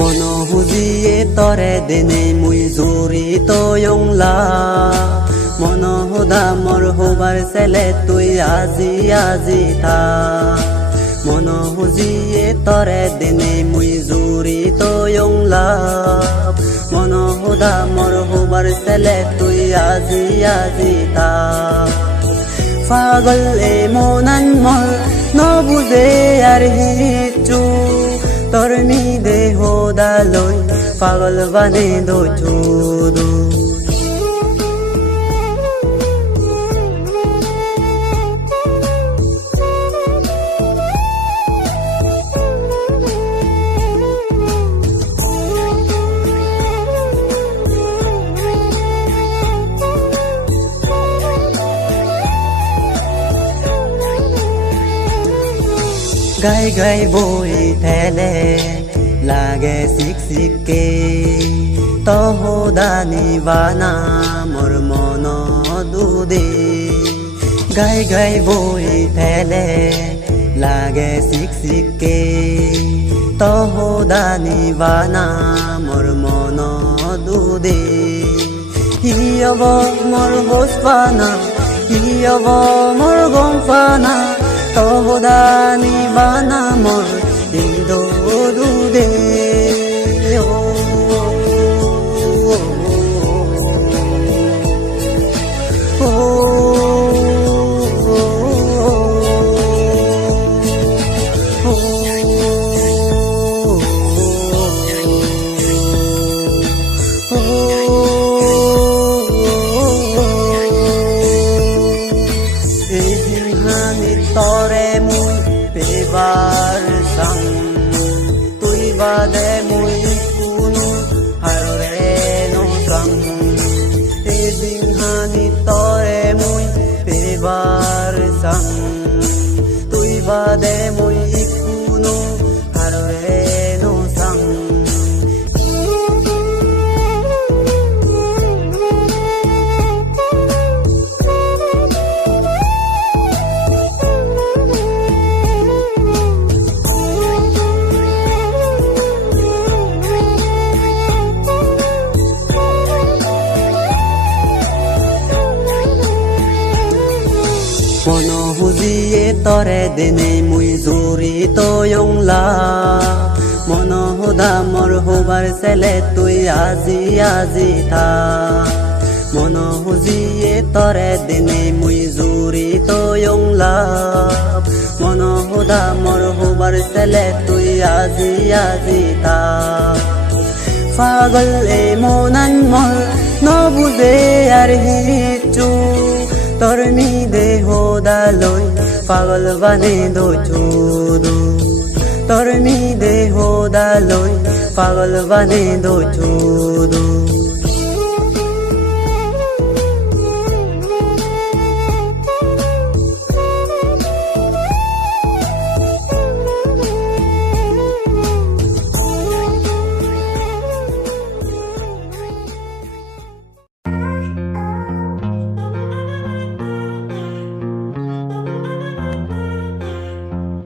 মন খুজিয়ে তৰে দিনে মুই জড়িত ইংলা মন সদা মোৰ হবাৰ চেলে তুই আজি আজি থা মন খুজিয়ে তৰে দিনে মুই জড়িত ইংলা মন সদা মোৰ হবাৰ চেলে তুই আজি আজি থা পাগল এ মনান মোৰ নবুজে আর হিচু তোর মি দেহ দালই পাগল বানে দো চুদু গাই গাই বই থেলে লাগে শিক শিকে তহদানি বানা মোর মন দুদে গাই গাই বই থেলে লাগে শিক শিকে তহদানি বানা মোর মন দুদে হিয়ব মোর হোস পানা হিয়ব মোর গম পানা তহদানি বানা মোর দিদো দুদে তরে মুই পেবার সাং তুই বাদে মুই কোনো হারে নো সাং এদিন হানি তরে মুই পেবার সাং তুই বাদে মুই কোনো হারে নো সাং মন খুজিয়ে তৰে দিনে মুই জড়িত ইংলা মন সদা মোৰ হবাৰ চেলে তুই আজি আজি থা মন খুজিয়ে তৰে দিনে মুই জড়িত ইংলা মন সদা মোৰ হবাৰ চেলে তুই আজি আজি থা পাগল এ মনান মোর নবুজে আর হিচু তোর মি দেহ দালই পাগল বানে দো চুদু তোর মি দেহ দালই পাগল বানে দো চুদু